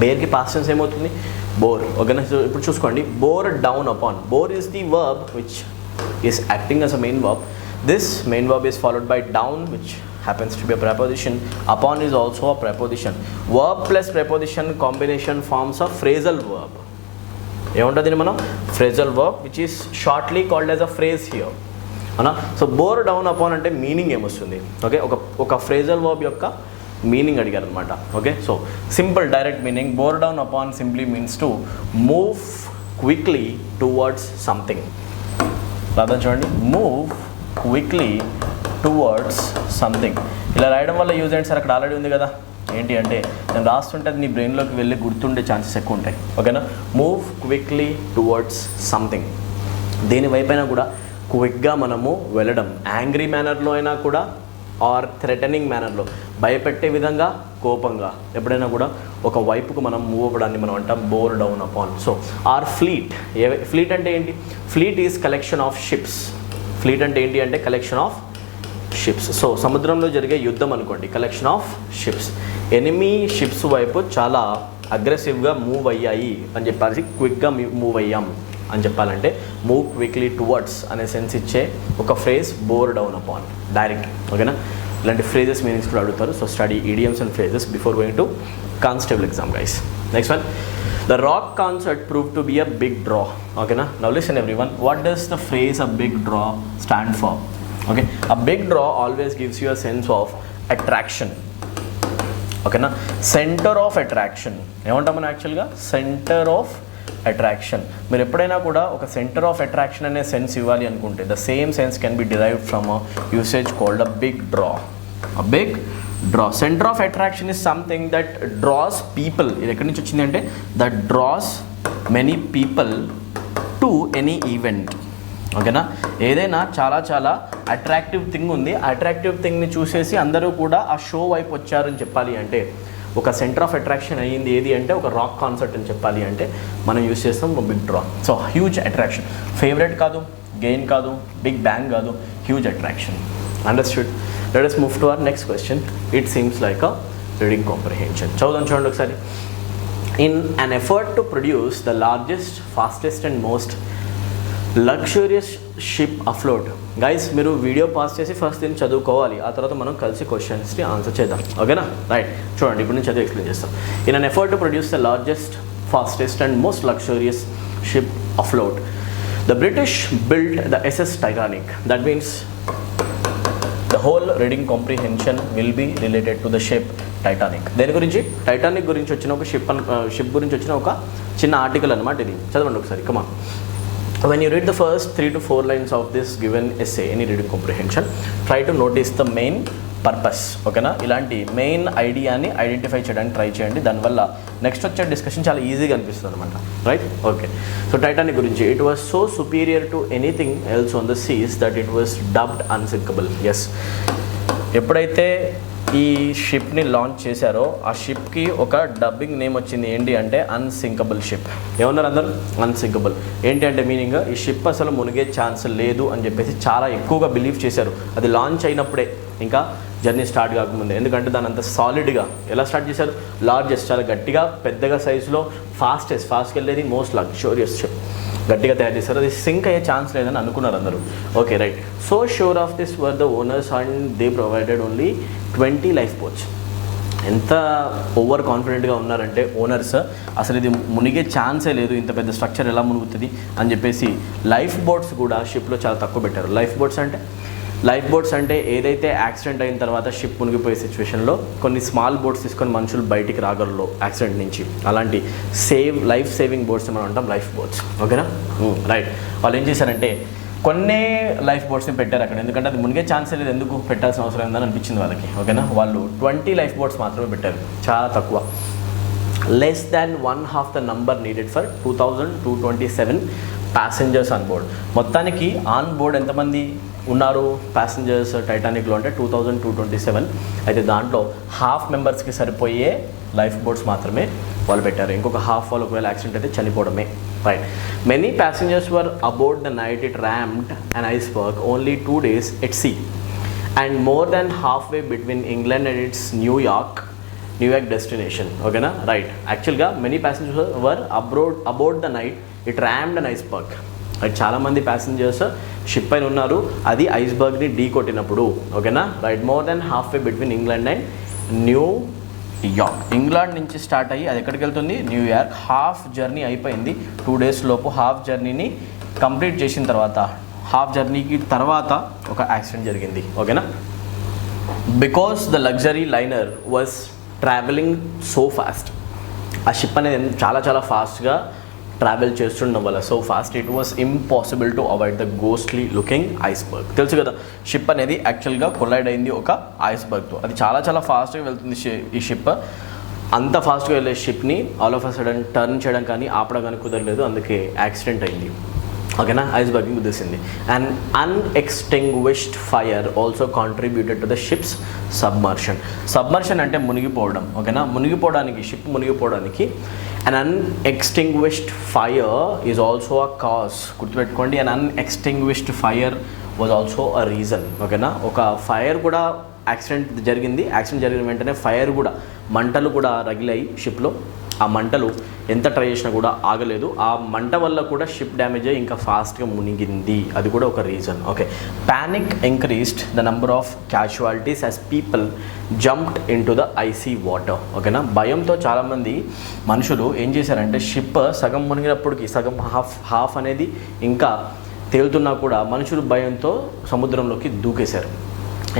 బేర్కి past tense ఏమవుతుంది? Bore. ఓకేనా? సో ఇప్పుడు చూసుకోండి, bore down upon. Bore is the verb which is acting as a main verb. This main verb is followed by down, which happens to be a preposition. Upon is also a preposition. Verb plus preposition combination forms a phrasal verb. ఏముంటుంది మనం? phrasal verb, which is shortly called as a phrase here. అవునా? So bore down upon అంటే meaning ఏమొస్తుంది? Okay, ఒక phrasal verb యొక్క meaning అడిగారు అనమాట. Okay, so simple direct meaning, bore down upon simply means to move quickly towards something. రాదా చూడండి, move quickly towards something. ఇలా రాయడం వల్ల యూజ్ ఏంటి సార్? అక్కడ ఆల్రెడీ ఉంది కదా. ఏంటి అంటే, నేను రాస్తుంటే అది నీ బ్రెయిన్లోకి వెళ్ళి గుర్తుండే ఛాన్సెస్ ఎక్కువ ఉంటాయి. ఓకేనా? Move quickly towards something. దేనివైపైనా కూడా క్విక్గా మనము వెళ్ళడం, యాంగ్రీ మేనర్లో అయినా కూడా ఆర్ థ్రెటనింగ్ మేనర్లో, భయపెట్టే విధంగా, కోపంగా, ఎప్పుడైనా కూడా ఒక వైపుకు మనం మూవ్ అవ్వడాన్ని మనం అంటాం bore down upon. So or fleet. Fleet అంటే ఏంటి? Fleet is collection of ships. Fleet అంటే ఏంటి అంటే కలెక్షన్ ఆఫ్ షిప్స్. సో సముద్రంలో జరిగే యుద్ధం అనుకోండి, collection of ships. Enemy ships వైపు చాలా అగ్రెసివ్గా మూవ్ అయ్యాయి అని చెప్పాలి, క్విక్గా మూవ్ అయ్యాం అని చెప్పాలంటే మూవ్ క్విక్లీ టువర్డ్స్ అనే సెన్స్ ఇచ్చే ఒక phrase bore down upon, direct. ఓకేనా? ఇలాంటి ఫ్రేజెస్ మీనింగ్స్ కూడా అడుగుతారు. So study idioms and phrases before going to constable exam, guys. Next one, the rock concert prove to be a big draw. ఓకేనా? Now listen everyone, what does the phrase a big draw stand for? Okay, a big draw always gives you a sense of attraction. ఓకేనా? Centre of attraction ఏమంటాం మనం యాక్చువల్గా? Centre of attraction. మీరు ఎప్పుడైనా కూడా ఒక centre of attraction అనే sense ఇవ్వాలి అనుకుంటే, the same sense can be derived from a usage called a big draw. A big draw. Centre of attraction is something that draws people. ఇది ఎక్కడి నుంచి వచ్చింది అంటే, that draws many people to any event. ఓకేనా? ఏదైనా చాలా చాలా attractive thing ఉంది, అట్రాక్టివ్ థింగ్ని చూసేసి అందరూ కూడా ఆ షో వైపు వచ్చారని చెప్పాలి అంటే, ఒక సెంటర్ ఆఫ్ అట్రాక్షన్ అయ్యింది ఏది అంటే ఒక రాక్ కాన్సర్ట్ అని చెప్పాలి అంటే మనం యూస్ చేస్తాం big draw. So huge attraction. Favourite కాదు, గెయిన్ కాదు, బిగ్ బ్యాంగ్ కాదు, huge attraction. Understood? Let us move to our next question. It seems like a reading comprehension. చదువుదాం చూడండి ఒకసారి. In an effort to produce the largest, fastest and most luxurious ship afloat. Guys, మీరు video pass చేసి first దీన్ని చదువుకోవాలి, ఆ తర్వాత మనం కలిసి క్వశ్చన్స్ని ఆన్సర్ చేద్దాం. ఓకేనా? రైట్, చూడండి ఇప్పుడు నేను చదివి ఎక్స్ప్లెయిన్ చేస్తాం. In an effort to produce the largest, fastest and most luxurious ship afloat, the British built the SS Titanic. That means the whole reading comprehension will be related to the ship Titanic. దేని గురించి? Titanic గురించి వచ్చిన ఒక ship గురించి వచ్చిన ఒక చిన్న article అనమాట ఇది. చదవండి ఒకసారి, కమాన్. When you read the first 3 to 4 lines of this given essay, any reading comprehension, try to notice the main purpose. ఓకేనా? ఇలాంటి మెయిన్ ఐడియాని ఐడెంటిఫై చేయడానికి ట్రై చేయండి. దానివల్ల నెక్స్ట్ వచ్చే డిస్కషన్ చాలా ఈజీగా అనిపిస్తుంది అనమాట. రైట్? ఓకే, సో టైటానిక్ గురించి, it was so superior to anything else on the seas that it was dubbed unsinkable. Yes, ఎప్పుడైతే ఈ షిప్ని లాంచ్ చేశారో ఆ షిప్కి ఒక డబ్బింగ్ నేమ్ వచ్చింది. ఏంటి అంటే అన్సింకబుల్ షిప్. ఏమన్నారు అందరూ? అన్సింకబుల్. ఏంటి అంటే మీనింగ్, ఈ షిప్ అసలు మునిగే ఛాన్స్ లేదు అని చెప్పేసి చాలా ఎక్కువగా బిలీవ్ చేశారు. అది లాంచ్ అయినప్పుడే, ఇంకా జర్నీ స్టార్ట్ కాకముందే. ఎందుకంటే దాని అంత సాలిడ్గా ఎలా స్టార్ట్ చేశారు? లార్జెస్ట్, చాలా గట్టిగా, పెద్దగా సైజులో, ఫాస్ట్గా వెళ్ళేది, మోస్ట్ లగ్జూరియస్ షిప్ గట్టిగా తయారు చేశారు. అది సింక్ అయ్యే ఛాన్స్ లేదని అనుకున్నారు అందరూ. Okay, right. So sure of this were the owners and they provided only 20 life boats. ఎంత ఓవర్ కాన్ఫిడెంట్గా ఉన్నారంటే ఓనర్స్, అసలు ఇది మునిగే ఛాన్సే లేదు, ఇంత పెద్ద స్ట్రక్చర్ ఎలా మునుగుతుంది అని చెప్పేసి లైఫ్ బోట్స్ కూడా షిప్లో చాలా తక్కువ పెట్టారు. లైఫ్ బోట్స్ అంటే ఏదైతే యాక్సిడెంట్ అయిన తర్వాత షిప్ మునిగిపోయే సిచ్యువేషన్లో కొన్ని స్మాల్ బోట్స్ తీసుకొని మనుషులు బయటికి రాగలరు యాక్సిడెంట్ నుంచి, అలాంటి లైఫ్ సేవింగ్ బోట్స్ మనం అంటాం లైఫ్ బోట్స్. ఓకేనా? రైట్. వాళ్ళు ఏం చేశారంటే కొన్ని లైఫ్ బోట్స్ని పెట్టారు అక్కడ, ఎందుకంటే అది మునిగే ఛాన్సే లేదు, ఎందుకు పెట్టాల్సిన అవసరం ఉందని అనిపించింది వాళ్ళకి. ఓకేనా? వాళ్ళు 20 లైఫ్ బోట్స్ మాత్రమే పెట్టారు, చాలా తక్కువ. less than one half the number needed for 2227 passengers on board. మొత్తానికి ఆన్ బోర్డ్ ఎంతమంది ఉన్నారు ప్యాసింజర్స్ టైటానిక్లో అంటే 2227. అయితే దాంట్లో హాఫ్ మెంబర్స్కి సరిపోయే లైఫ్ బోట్స్ మాత్రమే వాళ్ళు పెట్టారు. ఇంకొక హాఫ్ వాళ్ళు ఒకవేళ యాక్సిడెంట్ అయితే చనిపోవడమే. Right. Many passengers were about the night it rammed and iceberg only 2 days at sea and more than half way between England and its New York destination. ఓకేనా. రైట్. యాక్చువల్గా many passengers were about the night it rammed and iceberg. Right. చాలామంది passengers ship పైన ఉన్నారు, అది ఐస్బర్గ్ని ఢీ కొట్టినప్పుడు. ఓకేనా. Right. More than half way between England and New York. England నుంచి స్టార్ట్ అయ్యి అది ఎక్కడికి వెళ్తుంది, న్యూయార్క్. హాఫ్ జర్నీ అయిపోయింది. 2 days లోపు హాఫ్ జర్నీని కంప్లీట్ చేసిన తర్వాత, హాఫ్ జర్నీకి తర్వాత ఒక యాక్సిడెంట్ జరిగింది. ఓకేనా. Because the luxury liner was travelling so fast. ఆ షిప్ అనేది చాలా చాలా ఫాస్ట్గా ట్రావెల్ చేస్తుండడం వల్ల, so fast it was impossible to avoid the ghostly looking iceberg. తెలుసు కదా, షిప్ అనేది యాక్చువల్గా కొలైడ్ అయింది ఒక ఐస్బర్గ్తో. అది చాలా చాలా ఫాస్ట్గా వెళ్తుంది ఈ షిప్. అంత ఫాస్ట్గా వెళ్ళే షిప్ని all of a sudden turn చేయడం కానీ ఆపడం కానీ కుదరలేదు, అందుకే యాక్సిడెంట్ అయింది. ఓకేనా. ఐస్బర్గ్ని గుద్దేసింది. And unextinguished fire also contributed to the ship's submersion. Submersion అంటే మునిగిపోవడం. ఓకేనా. మునిగిపోవడానికి, షిప్ మునిగిపోవడానికి an unextinguished fire is also a cause. గుర్తుపెట్టుకోండి, an unextinguished fire was also a reason. ఓకేనా. ఒక ఫైర్ కూడా యాక్సిడెంట్ జరిగింది. యాక్సిడెంట్ జరిగిన వెంటనే ఫైర్ కూడా, మంటలు కూడా రగిలాయి షిప్లో. ఆ మంటలు ఎంత ట్రై చేసినా కూడా ఆగలేదు. ఆ మంట వల్ల కూడా షిప్ డ్యామేజ్ అయ్యి ఇంకా ఫాస్ట్గా మునిగింది. అది కూడా ఒక reason. Okay. Panic increased the number of casualties as people jumped into the icy water. ఓకేనా. భయంతో చాలామంది మనుషులు ఏం చేశారంటే, షిప్ సగం మునిగినప్పటికీ సగం హాఫ్ అనేది ఇంకా తేలుతున్నా కూడా మనుషులు భయంతో సముద్రంలోకి దూకేశారు.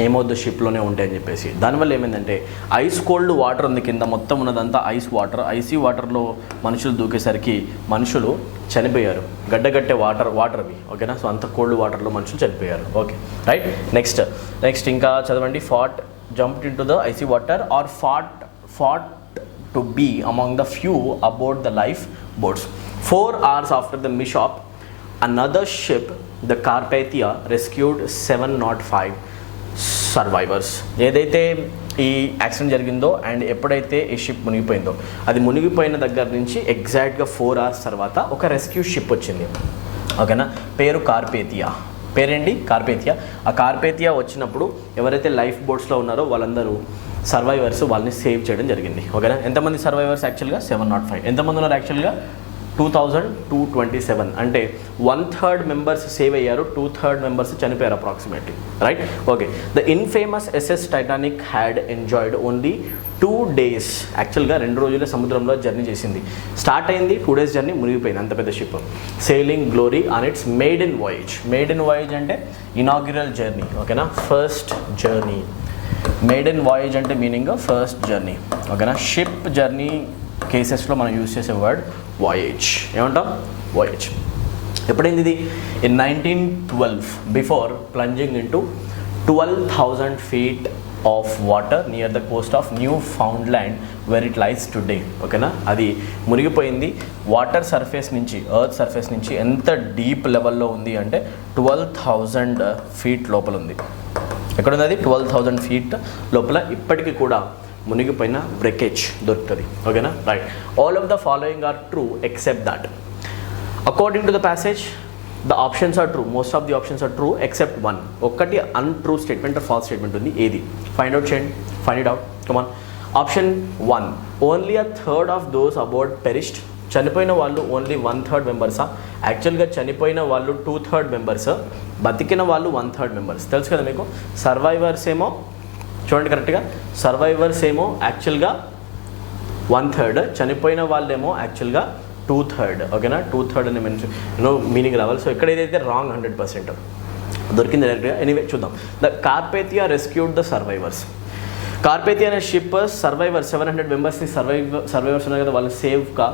ఏమవుద్దు షిప్లోనే ఉంటాయని చెప్పేసి. దానివల్ల ఏమైందంటే, ఐస్ కోల్డ్ వాటర్ ఉంది కింద, మొత్తం ఉన్నదంతా ఐస్ వాటర్. ఐసీ వాటర్లో మనుషులు దూకేసరికి మనుషులు చనిపోయారు. గడ్డగట్టే వాటర్ అవి. ఓకేనా. సో అంత కోల్డ్ వాటర్లో మనుషులు చనిపోయారు. ఓకే. రైట్. నెక్స్ట్ ఇంకా చదవండి. Fought jumped into the icy water or fought to be among the few about the lifeboats. 4 hours after the mishap, another ship, the Carpathia, rescued 705 survivors. ఏదైతే ఈ accident జరిగిందో and ఎప్పుడైతే ఈ ship మునిగిపోయిందో, అది మునిగిపోయిన దగ్గర నుంచి ఎగ్జాక్ట్గా 4 hours తర్వాత ఒక రెస్క్యూ షిప్ వచ్చింది. ఓకేనా. పేరు కార్పేథియా. పేరేంటి, కార్పేథియా. ఆ కార్పేథియా వచ్చినప్పుడు ఎవరైతే లైఫ్ బోట్స్లో ఉన్నారో వాళ్ళందరూ సర్వైవర్స్, వాళ్ళని సేవ్ చేయడం జరిగింది. ఓకేనా. ఎంతమంది సర్వైవర్స్ యాక్చువల్గా 705. ఎంతమంది ఉన్నారు యాక్చువల్గా 2227. అంటే 1/3 మెంబర్స్ సేవ్ అయ్యారు, 2/3 మెంబర్స్ చనిపోయారు approximately. Right. Okay. The infamous SS Titanic had enjoyed only 2 days. యాక్చువల్గా 2 రోజులే సముద్రంలో జర్నీ చేసింది. స్టార్ట్ అయింది, 2 days జర్నీ, మునిగిపోయింది అంత పెద్ద ship. Sailing glory on its maiden voyage. Maiden voyage అంటే ఇనాగ్యురల్ జర్నీ. ఓకేనా. First journey. మెయిడెన్ వాయేజ్ అంటే మీనింగ్ ఫస్ట్ జర్నీ. ఓకేనా. షిప్ జర్నీ కేసెస్లో మనం యూజ్ చేసే వర్డ్ వాయేజ్. ఏమంటాం, వాయేజ్. ఎప్పుడైంది ఇది? In 1912, before plunging in to 12,000 feet of water near the coast of Newfoundland where it lies today. ఓకేనా. అది మునిగిపోయింది. వాటర్ సర్ఫేస్ నుంచి, ఎర్త్ సర్ఫేస్ నుంచి ఎంత డీప్ లెవెల్లో ఉంది అంటే 12,000 feet లోపల ఉంది. ఎక్కడుంది అది? 12,000 feet లోపల. ఇప్పటికీ కూడా మునిగిపోయిన బ్రేకేజ్ దొరుకుతుంది. ఓకేనా. Right. All of the following are true except that. According to the passage the options are true. Most of the options are true except 1. ఒక్కటి untrue statement or false statement ఉంది. ఏది? Find out చేయండి. Find it out. Come on. Option 1, only 1/3 of those about perished. చనిపోయిన వాళ్ళు only 1/3 మెంబర్సా? యాక్చువల్గా చనిపోయిన వాళ్ళు 2/3 members, బతికిన వాళ్ళు 1/3 మెంబర్స్. తెలుసు కదా మీకు. సర్వైవర్స్ ఏమో చూడండి కరెక్ట్గా, సర్వైవర్స్ ఏమో యాక్చువల్గా 1/3, చనిపోయిన వాళ్ళేమో యాక్చువల్గా 2/3. ఓకేనా. 2/3 అని మీనింగ్ రావాలి. సో ఇక్కడ ఏదైతే రాంగ్ 100% దొరికింది డైరెక్ట్గా. ఎనీవే చూద్దాం. The Carpathia rescued the survivors. Carpathia అనే షిప్ సర్వైవర్స్ 700 మెంబర్స్ని సర్వైవర్స్ ఉన్నాయి కదా, వాళ్ళు సేఫ్గా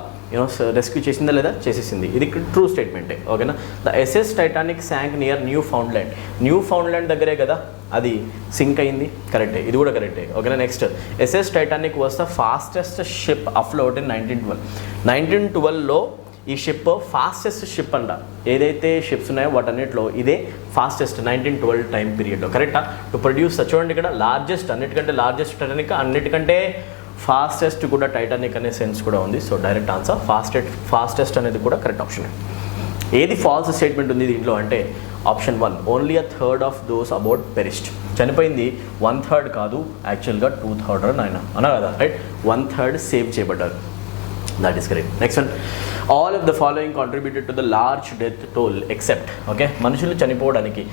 రెస్క్యూ చేసిందా లేదా? చేసేసింది. ఇది ట్రూ స్టేట్మెంటే. ఓకేనా. The SS Titanic sank near Newfoundland. Newfoundland దగ్గరే కదా అది సింక్ అయింది. కరెక్టే. ఇది కూడా కరెక్టే. ఓకేనా. Next, SS Titanic was the fastest ship afloat in 1912. 1912లో ఈ షిప్ ఫాస్టెస్ట్ షిప్ అంట. ఏదైతే షిప్స్ ఉన్నాయో వాటన్నిటిలో ఇదే ఫాస్టెస్ట్ 1912 టైం పీరియడ్లో. కరెక్టా? టు ప్రొడ్యూస్ చూడండి ఇక్కడ లార్జెస్ట్, అన్నిటికంటే లార్జెస్ట్ టైటానిక్, అన్నిటికంటే ఫాస్టెస్ట్ కూడా టైటానిక్ అనే సెన్స్ కూడా ఉంది. సో డైరెక్ట్ ఆన్సర్ ఫాస్టెస్ట్ అనేది కూడా కరెక్ట్ ఆప్షన్. ఏది ఫాల్స్ స్టేట్మెంట్ ఉంది దీంట్లో అంటే option 1, only a third of those about perished. చనిపోయింది 1/3 కాదు, యాక్చువల్గా 2/3 నాయన అన్నా కదా, రైట్? 1/3 సేవ్ చేయబడ్డారు. That is correct. Next one, all of the following contributed to the large death toll except. Okay, మనుషులు చనిపోవడానికి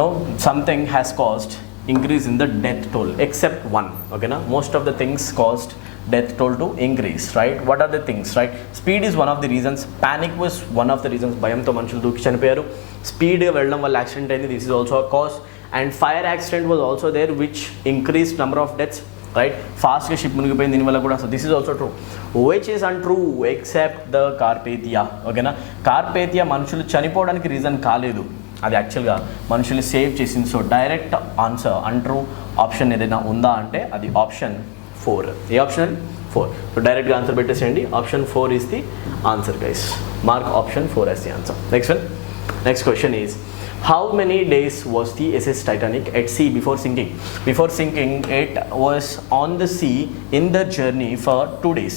నో something has caused increase in the death toll except one. Okay na, most of the things caused death toll to increase, right? What are the things, right? Speed is one of the reasons, panic was one of the reasons, భయంతో మనుషులు దూకి చనిపోయారు. స్పీడ్గా వెళ్ళడం వల్ల accident అయింది, this is also a cause. And fire accident was also there which increased number of deaths, right? ఫాస్ట్గా ship మునిగిపోయింది దీనివల్ల కూడా. So this is also true. Which is untrue except the Carpathia. ఓకేనా, కార్పేథియా మనుషులు చనిపోవడానికి reason కాలేదు, అది యాక్చువల్గా మనుషుల్ని సేవ్ చేసింది. So direct answer untrue option ఏదైనా ఉందా అంటే అది ఆప్షన్ 4. ఏ ఆప్షన్? 4. సో డైరెక్ట్గా ఆన్సర్ పెట్టేసేయండి. Option 4 is the answer guys. Mark option 4 as the answer. Next one, next question is how many days was the SS Titanic at sea before sinking? Before sinking, it was on the sea in the journey for 2 days.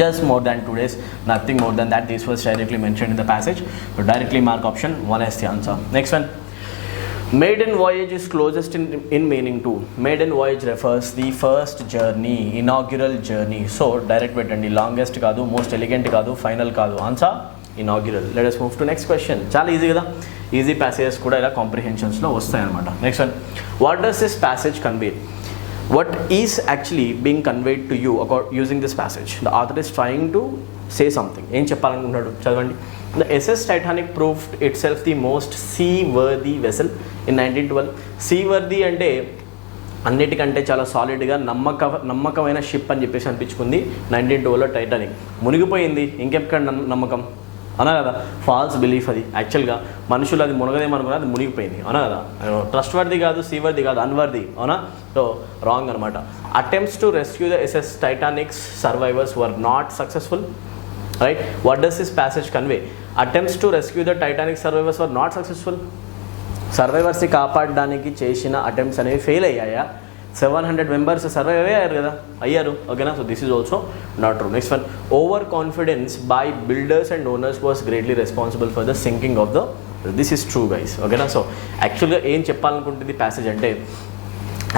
Just more than 2 days, nothing more than that. This was directly mentioned in the passage. So directly mark option 1 as the answer. Next one, maiden voyage is closest in meaning to. Maiden voyage refers the first journey, inaugural journey. So direct పెట్టండి, longest కాదు, most elegant కాదు, final కాదు. Answer inaugural. Let us move to next question. చాలా easy కదా, easy passages కూడా ఇలా కాంప్రిహెన్షన్స్లో వస్తాయి అనమాట. Next one, what does this passage convey? What is actually being conveyed to you using this passage? The author is trying to say something. ఏం చెప్పాలనుకుంటున్నాడు చదవండి. The SS Titanic proved itself the most seaworthy vessel in 1912. Seaworthy అంటే అన్నిటికంటే చాలా సాలిడ్గా నమ్మకమైన ship అని చెప్పేసి అనిపించుకుంది 1912లో Titanic. మునిగిపోయింది, ఇంకెక్కడ నమ్మకం అనా కదా, ఫాల్స్ బిలీఫ్ అది. యాక్చువల్గా మనుషులు అది మునగదేమనుకున్నా, అది మునిగిపోయింది అవునా కదా. ట్రస్ట్ వర్ది కాదు, సీవర్ది కాదు, అన్వర్ది అవునా. సో రాంగ్ అనమాట. Attempts to rescue the SS Titanic's survivors were not successful, right? What does this passage convey? Attempts to rescue the Titanic survivors were not successful. సర్వైవర్స్ని కాపాడడానికి చేసిన అటెంప్ట్స్ అనేవి fail అయ్యాయా? 700 members survive అయ్యారు కదా, అయ్యారు. ఓకేనా, so this is also not true. Next one, over confidence by builders and owners was greatly responsible for the sinking of the. This is true guys. ఓకేనా, so యాక్చువల్గా ఏం చెప్పాలనుకుంటుంది passage అంటే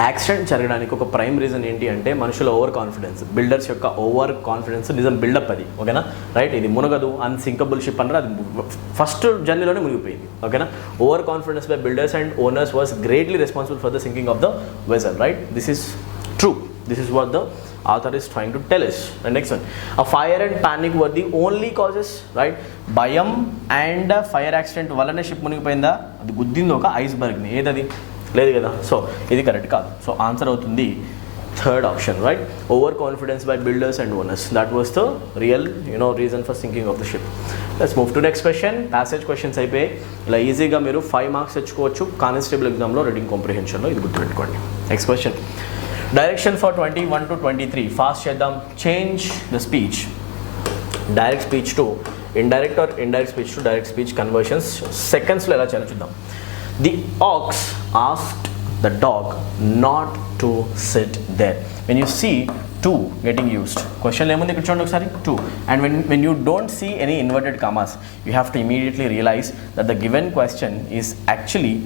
accident జరగడానికి ఒక ప్రైమ్ రీజన్ ఏంటి అంటే మనుషుల over confidence, builders యొక్క ఓవర్ కాన్ఫిడెన్స్ నిజం బిల్డప్ అది. ఓకేనా, రైట్? ఇది మునగదు, అన్సింకబుల్ షిప్ అన్నారు, అది ఫస్ట్ జర్నీలోనే మునిగిపోయింది. ఓకేనా, over confidence by builders and owners was greatly responsible for the sinking of the vessel, right? This is true. This is what the author is trying to tell us. And next one, a fire and panic were the only causes, right? భయం and fire accident వల్లనే ship మునిగిపోయిందా? అది గుద్దింది ఒక ఐస్బర్గ్ని, ఏదది? లేదు కదా. So ఇది correct కాదు. So answer అవుతుంది third option, right? Over confidence by builders and owners, that was the real reason for sinking of the ship. Let's move to next question. Passage questions అయిపోయి ఇలా ఈజీగా మీరు 5 మార్క్స్ తెచ్చుకోవచ్చు constable ఎగ్జామ్లో reading కాంప్రిహెన్షన్లో. ఇది గుర్తుపెట్టుకోండి. Next question, direction for 21 to 23. Fast చేద్దాం. Change the speech, direct speech to indirect or indirect speech to direct speech conversions సెకండ్స్లో ఎలా చేయాలో చూద్దాం. The ox asked the dog not to sit there. When you see to getting used, question ఏముంది ఇక్కడ చూడండి ఒకసారి, to. And when you don't see any inverted commas, you have to immediately realize that the given question is actually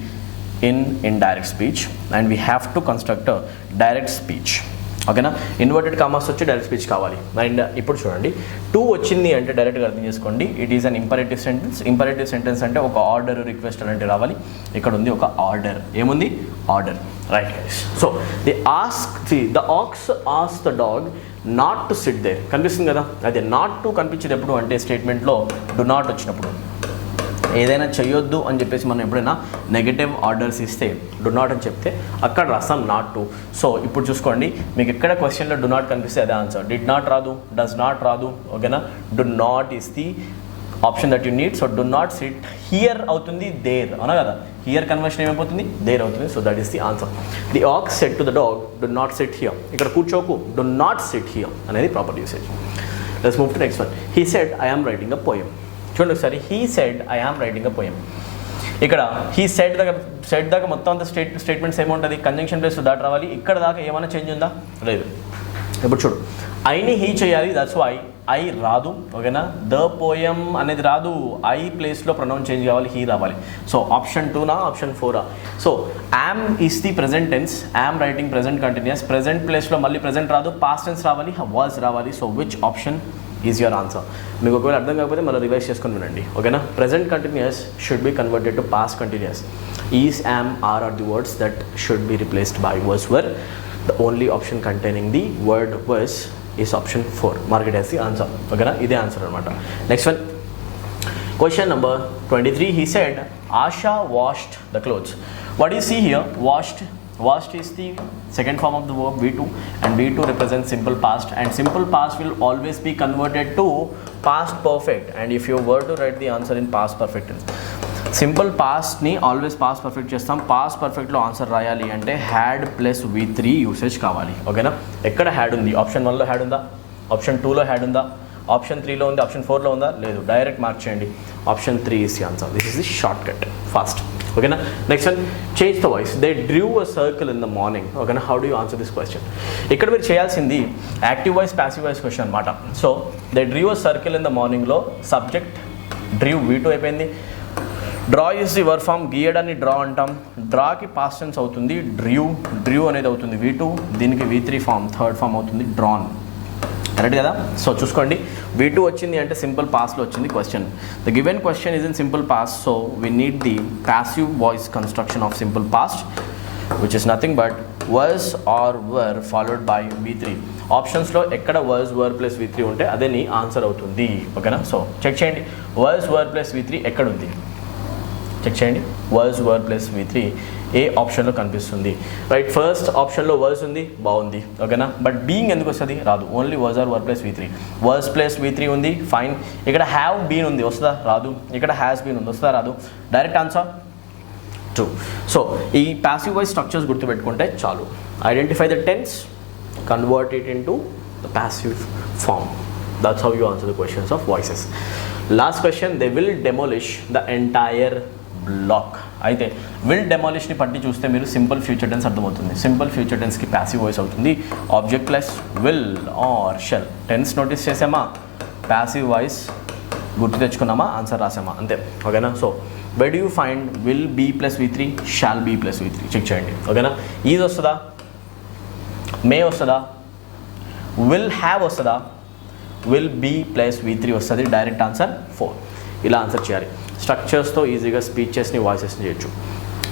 in indirect speech and we have to construct a direct speech. ఓకేనా, inverted commas వచ్చి direct speech కావాలి. And ఇప్పుడు చూడండి, 2 వచ్చింది అంటే డైరెక్ట్గా అర్థం చేసుకోండి, it is an imperative sentence. Imperative sentence అంటే ఒక ఆర్డర్, రిక్వెస్ట్ అలాంటి రావాలి. ఇక్కడ ఉంది ఒక ఆర్డర్, ఏముంది? Order, right guys. So the ox ask the dog not to sit there. కనిపిస్తుంది కదా, అదే నాట్ టు కనిపించేది ఎప్పుడు అంటే స్టేట్మెంట్లో డు నాట్ వచ్చినప్పుడు. ఏదైనా చేయొద్దు అని చెప్పేసి మనం ఎప్పుడైనా నెగటివ్ ఆర్డర్స్ ఇస్తే డు నాట్ అని చెప్తే అక్కడ రాస్తాం నాట్ టు. సో ఇప్పుడు చూసుకోండి, మీకు ఎక్కడ క్వశ్చన్లో డు నాట్ కనిపిస్తే అదే ఆన్సర్. డిడ్ నాట్ రాదు, డస్ నాట్ రాదు. ఓకేనా, do not is the option that you need. So do not sit here అవుతుంది దేర్, అవునా కదా. హియర్ కన్వర్షన్ ఏమైపోతుంది? దేర్ అవుతుంది. So that is the answer. The ox said to the dog do not sit here. ఇక్కడ కూర్చోకు, do not sit here అనేది proper usage. Let's move to next one. He said I am writing a poem. చూడండి ఒకసారి, he said I am writing a poem. ఇక్కడ he said దాకా మొత్తం అంత statements ఏముంటుంది, కంజంక్షన్ ప్లేస్ దాటి రావాలి. ఇక్కడ దాకా ఏమైనా చేంజ్ ఉందా? లేదు. ఇప్పుడు చూడు, ఐని హీ చేయాలి, దట్స్ వై ఐ రాదు. ఓకేనా, ద పోయం అనేది రాదు, ఐ ప్లేస్లో ప్రొనౌన్ చేంజ్ కావాలి, హీ రావాలి. సో ఆప్షన్ 2నా ఆప్షన్ 4ఆ? So am is the present tense, am writing present continuous, present ప్లేస్లో మళ్ళీ ప్రెజెంట్ రాదు, పాస్ట్ టెన్స్ రావాలి, వాజ్ రావాలి. So which option is your answer? మీకు ఒకవేళ అర్థం కాకపోతే మళ్ళీ రివైజ్ చేసుకొని వినండి. ఓకేనా, present continuous should be converted to past continuous. Is, am, are the words that should be replaced by was, were. The only option containing the word was is option 4. Mark it as the answer. ఓకేనా, ఇదే answer అనమాట. Next one, question number 23. He said Asha washed the clothes. What do you see here? Washed is the second form of the verb V2, and V2 represents simple past, and simple past will always be converted to past perfect. And if you were to write the answer in past perfect tense, simple పాస్ట్ని always past perfect చేస్తాం. Past పర్ఫెక్ట్లో answer రాయాలి అంటే had plus V3 usage కావాలి. ఓకేనా, ఎక్కడ had ఉంది? Option 1లో హ్యాడ్ ఉందా? ఆప్షన్ 2లో హ్యాడ్ ఉందా? ఆప్షన్ 3లో ఉంది? ఆప్షన్ 4లో ఉందా? లేదు. డైరెక్ట్ మార్క్ చేయండి. Option 3 is the answer. This is the short cut, fast. ఓకేనా, next one, change the voice. They drew a circle in the morning. ఓకేనా, how do you answer this question? ఇక్కడ మీరు చేయాల్సింది active voice, passive voice question అనమాట. So they drew a circle in the మార్నింగ్లో subject drew V2 అయిపోయింది. Draw is the verb form, గీయడాన్ని draw అంటాం. డ్రాకి past tense అవుతుంది డ్రూ అనేది అవుతుంది V2, దీనికి V3 ఫామ్, థర్డ్ ఫామ్ అవుతుంది డ్రాన్. కరెక్ట్ కదా? సో చూసుకోండి, V2 వచ్చింది అంటే సింపుల్ పాస్ట్లో వచ్చింది question. The given question is in simple past, so we need the passive voice construction of simple past, which is nothing but was or were followed by V3. ఆప్షన్స్లో ఎక్కడ was, were plus V3 ఉంటే అదే నీ answer అవుతుంది. ఓకేనా, so check చేయండి, was, were plus V3 ఎక్కడ ఉంది? చెక్ చేయండి, was, were ప్లస్ V3 ఏ ఆప్షన్లో కనిపిస్తుంది? రైట్, ఫస్ట్ ఆప్షన్లో was ఉంది, బాగుంది. ఓకేనా, బట్ బీయింగ్ ఎందుకు వస్తుంది? రాదు. Only was or were plus V3. was plus V3 ఉంది, ఫైన్. ఇక్కడ హ్యావ్ బీన్ ఉంది, వస్తుందా? రాదు. ఇక్కడ హ్యాస్ బీన్ ఉంది, వస్తుందా? రాదు. Direct answer 2. సో ఈ ప్యాసివ్ వాయిస్ స్ట్రక్చర్స్ గుర్తుపెట్టుకుంటే చాలు. Identify the tense, convert it into the passive form. That's how you answer the questions of voices. Last question, they will demolish the entire block. అయితే will డెమాలిష్ని పట్టి చూస్తే మీరు simple future tense అర్థమవుతుంది. Simple future టెన్స్కి passive voice అవుతుంది object plus will or shall. Tense notice చేసామా, passive voice గుర్తు తెచ్చుకున్నామా, ఆన్సర్ రాసామా, అంతే. ఓకేనా, so where do you find will be plus V3, shall be plus V3? Check చేయండి. ఓకేనా, ఈజ్ వస్తుందా, మే వస్తుందా, విల్ హ్యావ్ వస్తుందా, విల్ బీ ప్లస్ V3 వస్తుంది. Direct answer 4. ఇలా ఆన్సర్ చేయాలి. స్ట్రక్చర్స్తో ఈజీగా స్పీచెస్ని, వాయిసెస్ని చేయొచ్చు.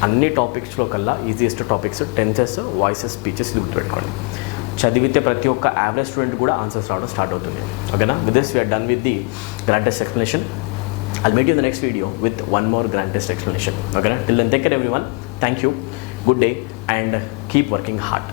అన్ని టాపిక్స్లో కల్లా easiest topics tenses, voices, speeches. ఇది గుర్తుపెట్టుకోండి. చదివితే ప్రతి ఒక్క యావరేజ్ స్టూడెంట్ కూడా ఆన్సర్స్ రావడం స్టార్ట్ అవుతుంది. ఓకేనా, with this we're done with the grand test explanation. I'll meet you in the next video with one more grand test explanation. Okay, till then, take care everyone. Thank you. Good day and keep working hard.